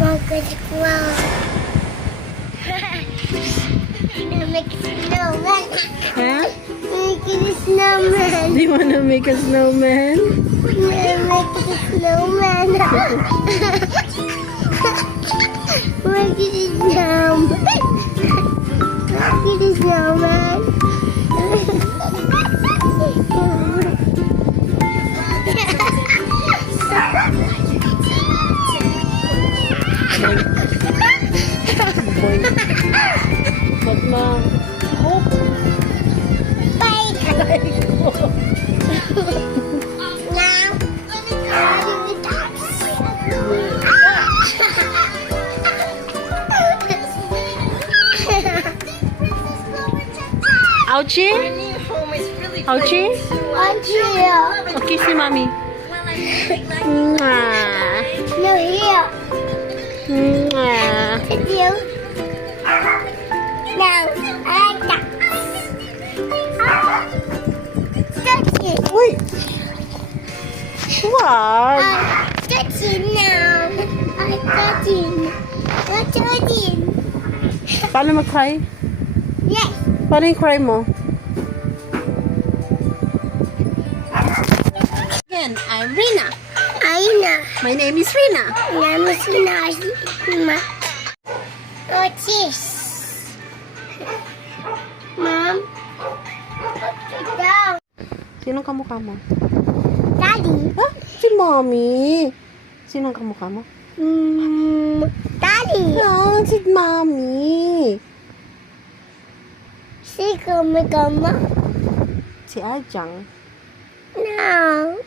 Wow. Make a snowman. Huh? Make a snowman. Do you wanna make a snowman? Make a snowman. Make a snowman. Make a snowman. Ba't na? Oh, Bye. Now, Ouchie? Ouchie? Okay, si Mommy. Mwah. No, here. Mwah. It's you. Now, I like that. Touch it. Uy! Wag! Touch it now. I touch it. I touch it. Paano mag-cry? Yes. Paano yung cry mo? Again, I'm Rina. Aina. My name is Rina. Namin sinasi. Oh, cheese. Mom. Put it down. Sinong kamukha mo? Daddy. Ha? Si Mommy. Sinong kamukha mo? Daddy. Ah, si Mommy. See, come. Si Ajang. No.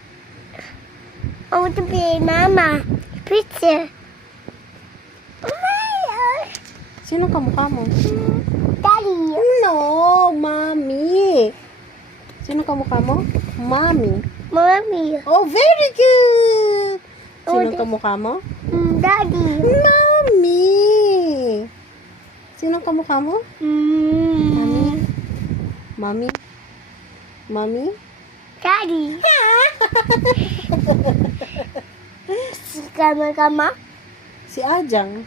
I want to be Mama. Picture. Sinong kamukha mo? Daddy. No, Mommy. Sinong kamukha mo? Mommy. Mommy. Oh, very good. Sinong Oh, kamukha mo? Daddy. Mommy. Sinong kamukha mo? Mommy. Mommy. Mommy. Daddy. Come. Si Ajang.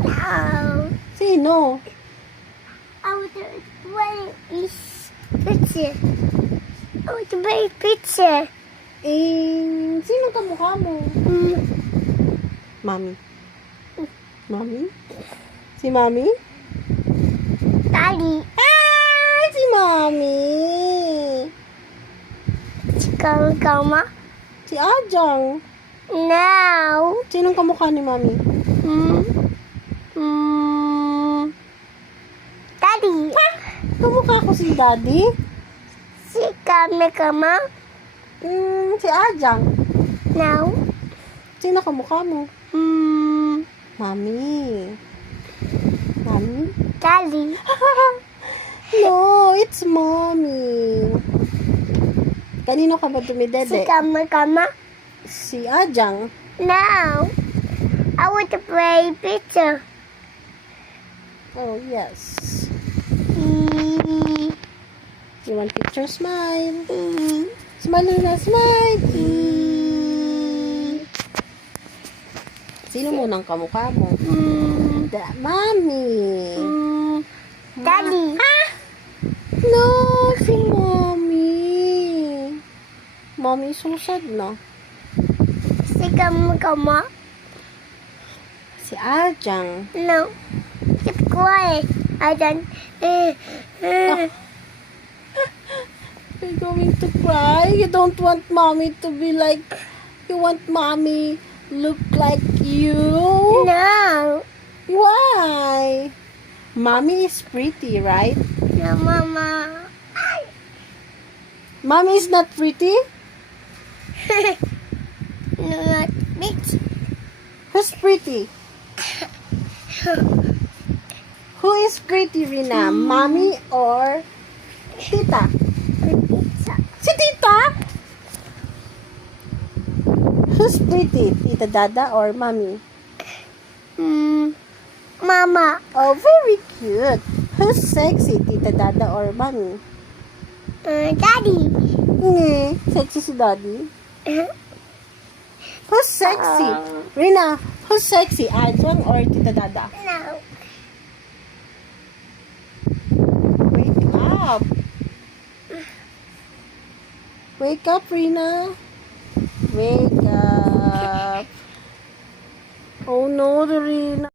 No. Sino? I want to play picture. I want to play picture. Sinong kamukha mo? Mommy. Mommy? Si Mommy? Daddy. Ah, si Mommy. Come. Si Ajang. Now. Sinong kamukha ni Mommy? Daddy. Kamukha ko si Daddy. Si come. Si Ajang. Now. Sino kamukha mo? Mommy. Mommy? Daddy. No, it's Mommy. Kanino ka ba Si dumidede? come. Si Ajang. Now. I want to play picture. Oh, yes. You want picture? Smile. Smile na, smile. Sino munang kamukha mo? Mommy. Daddy. No, si Mommy. Mommy, susad na. Si come. Si Ajang. No. Keep quiet. I don't. You're going to cry? You don't want Mommy to be like... You want Mommy look like you? No. Why? Mommy is pretty, right? No, Mama. Mommy is not pretty? No, not bitch. Who's pretty? Who is pretty, Rina? Mommy or Tita? Pizza. Si Tita? Who's pretty? Tita Dada or Mommy? Mama. Oh, very cute. Who's sexy? Tita Dada or Mommy? Daddy. Sexy si Daddy. Who's sexy? Rina, Who's sexy? Anjang or Tita Dada? No. Wake up. Wake up, Rina. Wake up. Oh no, the Rina.